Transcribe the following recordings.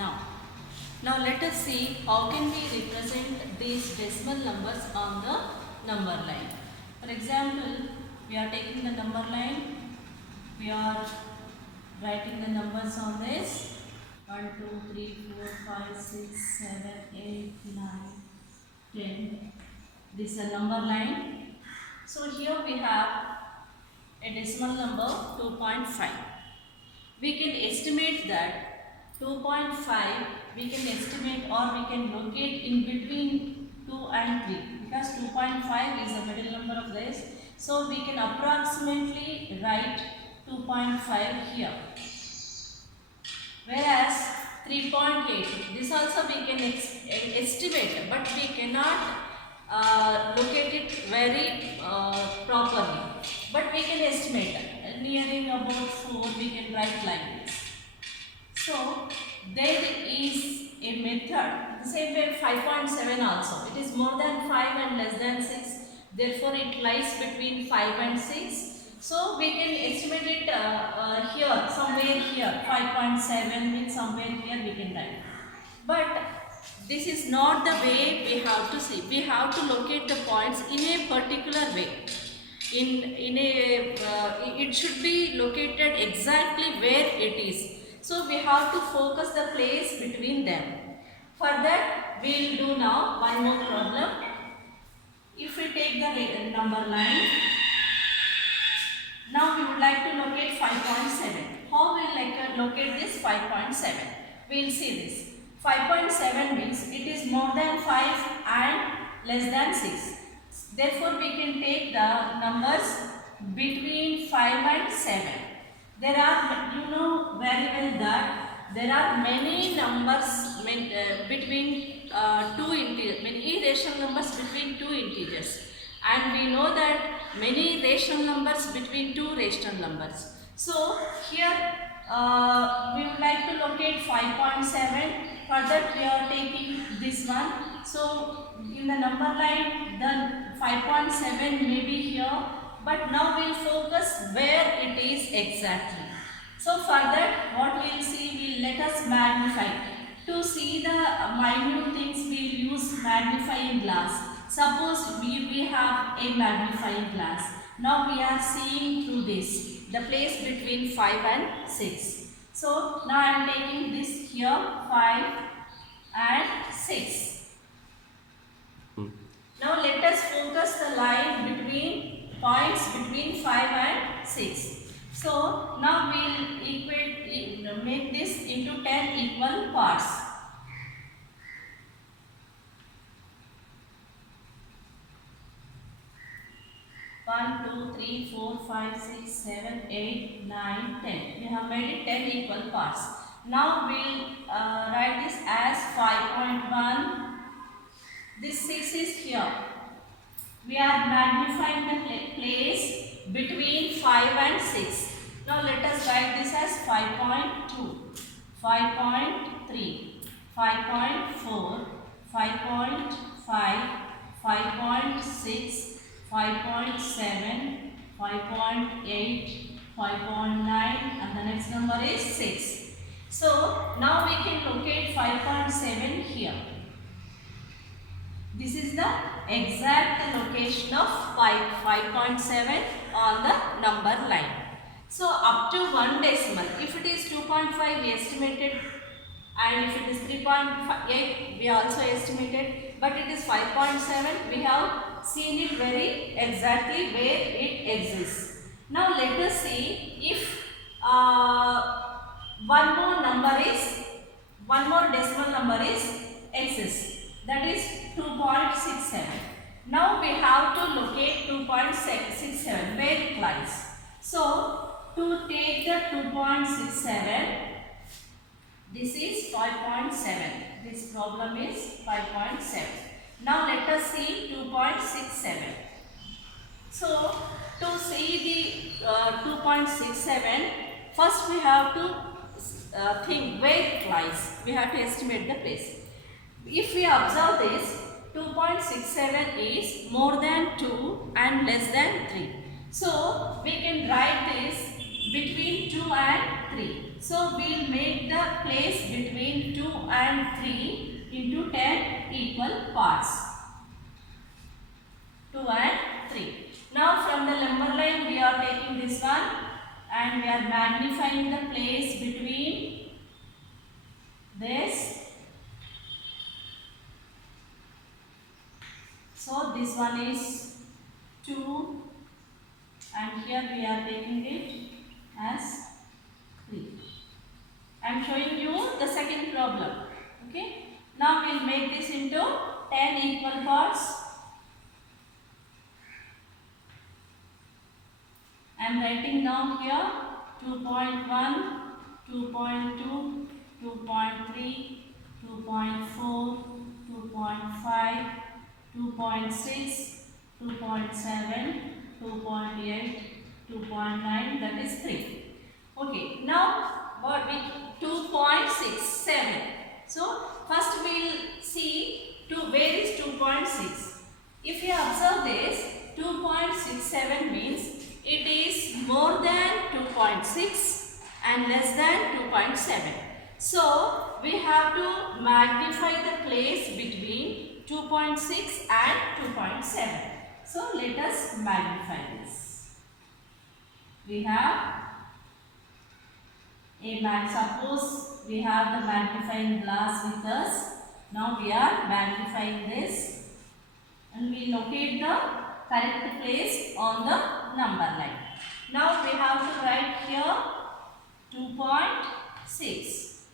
now. Now let us see how can we represent these decimal numbers on the number line. For example, we are taking the number line, we are writing the numbers on this 1, 2, 3, 4, 5, 6, 7, 8, 9, 10. This is a number line. So here we have a decimal number 2.5. We can estimate that 2.5 we can estimate or we can locate in between 2 and 3 because 2.5 is the middle number of this. So we can approximately write 2.5 here. Whereas 3.8, this also we can estimate, but we cannot locate it very properly. But we can estimate nearing about 4, we can write like this. So there is a method, the same way 5.7 also. It is more than 5 and less than 6. Therefore, it lies between 5 and 6. So we can estimate it here, somewhere here, 5.7 means somewhere here we can write. But this is not the way we have to see. We have to locate the points in a particular way. It should be located exactly where it is. So we have to focus the place between them. For that, we will do now one more problem. If we take the number line, now we would like to locate 5.7. How we will locate this 5.7? We will see this. 5.7 means it is more than 5 and less than 6. Therefore, we can take the numbers between 5 and 7. There are, you know very well that there are many numbers between two integers, many rational numbers between two integers. And we know that many rational numbers between two rational numbers. So, here we would like to locate 5.7. For that, we are taking this one. So, in the number line, the 5.7 may be here, but now we will focus where it is exactly. So, for that, what we will see, we will let us magnify. To see the minute things, we will use magnifying glass. Suppose we have a magnifying glass. Now, we are seeing through this, the place between 5 and 6. So, now I am taking this here, 5 and 6. Now let us focus the line between points between 5 and 6. So now we will make this into 10 equal parts. One, 2, 3, 4, 5, 6, 7, 8, 9, 10. We have made it 10 equal parts. Now we will write this as 5.1. This 6 is here. We are magnifying the place between 5 and 6. Now let us write this as 5.2, 5.3, 5.4, 5.5, 5.6, 5.7, 5.8, 5.9, and the next number is 6. So now we can locate 5.7 here. This is the exact location of 5.7 on the number line. So up to 1 decimal, if it is 2.5 we estimated, and if it is 3.8 we also estimated, but it is 5.7 we have seen it very exactly where it exists. Now let us see if one more decimal number is exists. That is 2.67. Now we have to locate 2.67 where it lies. So to take the 2.67, this is 5.7. This problem is 5.7. Now let us see 2.67. So to see the 2.67, first we have to think where it lies. We have to estimate the place. If we observe this, 2.67 is more than 2 and less than 3. So we can write this between 2 and 3. So we will make the place between 2 and 3 into 10 equal parts. 2 and 3. Now from the number line we are taking this one and we are magnifying the place between this. So this one is 2 and here we are taking it as 3. I am showing you the second problem. Okay. Now we will make this into 10 equal parts. I am writing down here 2.1, 2.2, 2.3, 2.4, 2.5, 2.6, 2.7, 2.8, 2.9, that is 3. Okay, now what with 2.67. So first we will see where is 2.6. If you observe this, 2.67 means it is more than 2.6 and less than 2.7. So we have to magnify the place between 2.6 and 2.7. So let us magnify this. We have suppose we have the magnifying glass with us. Now we are magnifying this and we locate the correct place on the number line. Now we have to write here 2.6.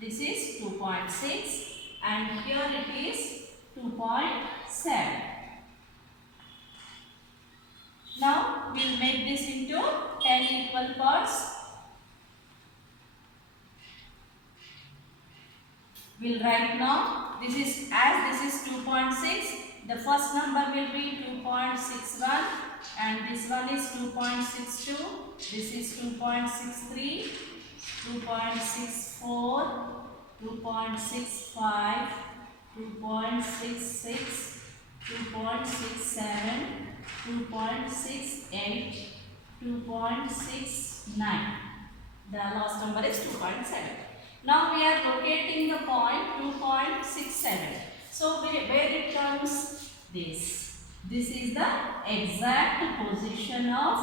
This is 2.6 and here it is 2.7. Now we will make this into 10 equal parts. We will write now, this is 2.6, the first number will be 2.61 and this one is 2.62, this is 2.63, 2.64, 2.65, 2.66, 2.67, 2.68, 2.69. The last number is 2.7. Now we are locating the point 2.67. So where it comes? This. This is the exact position of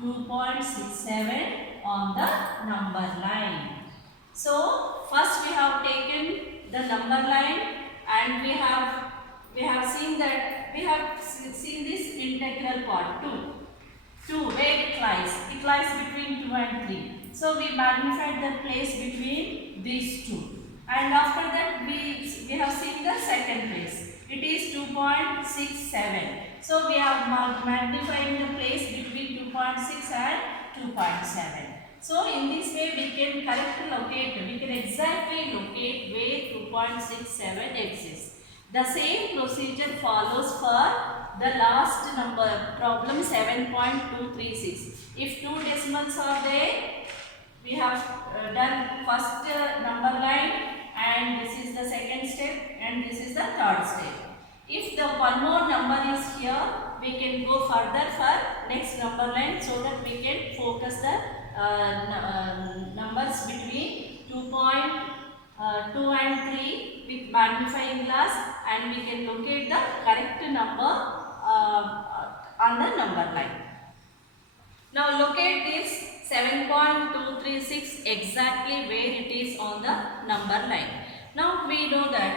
2.67 on the number line. So first we have taken the number line and we have seen this integral part 2 where it lies. It lies between 2 and 3. So we magnified the place between these two. And after that we have seen the second place. It is 2.67. So we have magnified the place between 2.6 and 2.7. So in this way we can we can exactly locate where 2.67 exists. The same procedure follows for the last number, problem 7.236. If two decimals are there, we have done first number line and this is the second step and this is the third step. If the one more number is here, we can go further for next number line so that we can focus the numbers between 2 and 3 with magnifying glass and we can locate the correct number on the number line. Now locate this 7.236 exactly where it is on the number line. Now we know that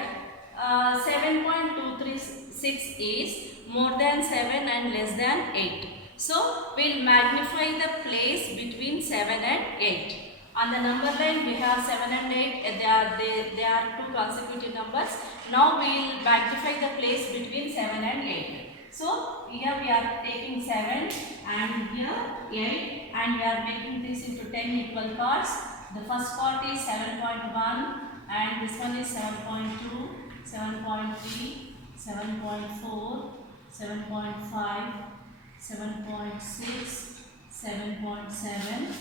7.236 is more than 7 and less than 8. So we will magnify the place between 7 and 8. On the number line we have 7 and 8, they are two consecutive numbers. Now we will magnify the place between 7 and 8. So here we are taking 7 and here 8 and we are making this into 10 equal parts. The first part is 7.1 and this one is 7.2, 7.3, 7.4, 7.5, 7.6, 7.7,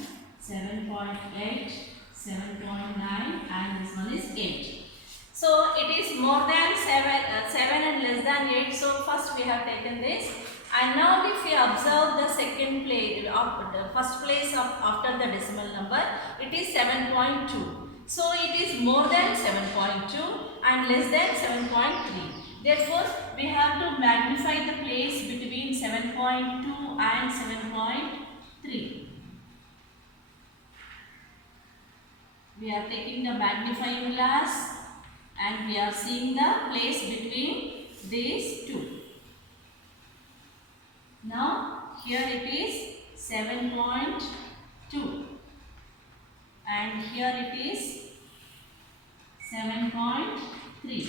7.8, 7.9 and this one is 8. So it is more than 7 and less than 8. So first we have taken this and now if we observe the first place of after the decimal number, it is 7.2. So it is more than 7.2 and less than 7.3. Therefore, we have to magnify the place between 7.2 and 7.3. We are taking the magnifying glass and we are seeing the place between these two. Now here it is 7.2 and here it is 7.3.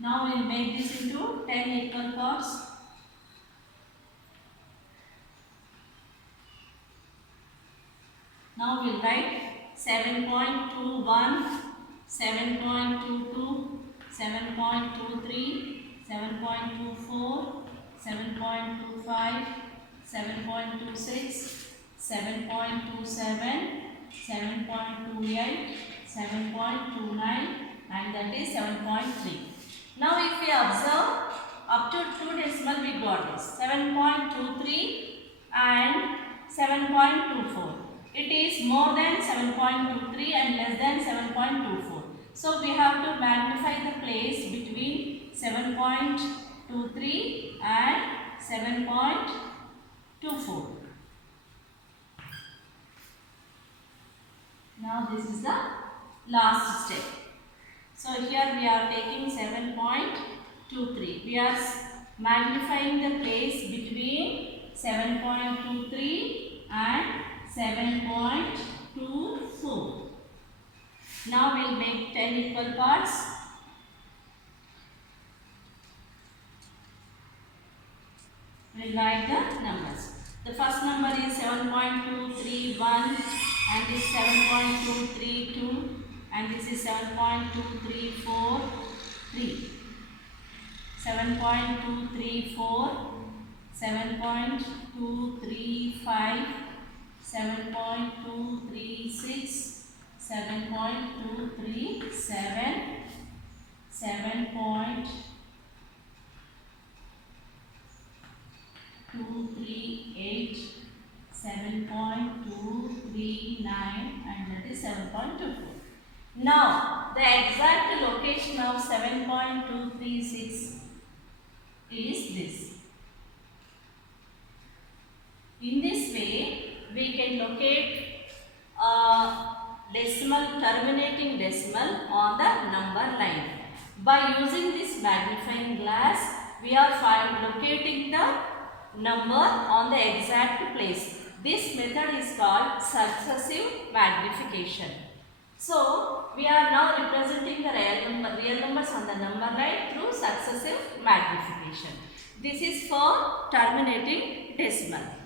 Now we will make this into 10 equal parts. Now we will write 7.21, 7.22, 7.23, 7.24, 7.25, 7.26, 7.27, 7.28, 7.29 and that is 7.3. Now if we observe up to 2 decimal we got this 7.23 and 7.24. It is more than 7.23 and less than 7.24. So we have to magnify the place between 7.23 and 7.24. Now this is the last step. So here we are taking 7.23. We are magnifying the place between 7.23 and 7.24. Now we will make 10 equal parts. We will write the numbers. The first number is 7.231 and this 7.232 and this is 7.2343. 7.234, 7.235, 7.236, 7.237, 7.238, 7.239 and that is 7.24. Now the exact location of 7.236 is this. In this way, we can locate a decimal, terminating decimal on the number line. By using this magnifying glass, we are locating the number on the exact place. This method is called successive magnification. So, we are now representing the real numbers on the number line through successive magnification. This is for terminating decimal.